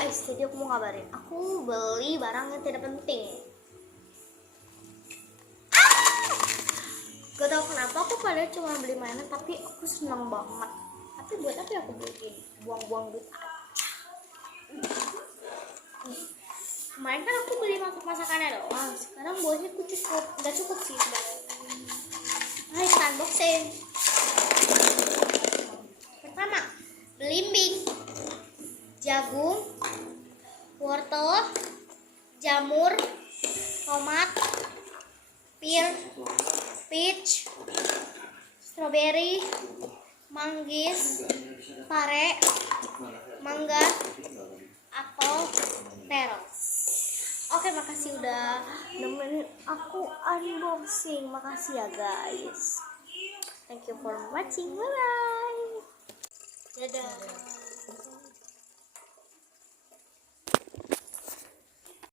guys, jadi aku mau ngabarin, aku beli barang yang tidak penting. Gak tau kenapa aku padahal cuma beli mainan, tapi aku senang banget. Tapi buat apa ya aku beli ini? Buang-buang duit aja. Kemarin kan aku beli masakannya doang, sekarang buatnya aku cukup, udah cukup sih sebenarnya. Hai, unboxing. Pertama, belimbing, jagung, wortel, jamur, tomat, pir, peach, strawberry, manggis, pare, mangga, apel, terong. Oke, makasih udah nemenin aku unboxing. Makasih ya guys. Thank you for watching. Bye bye. Dadah.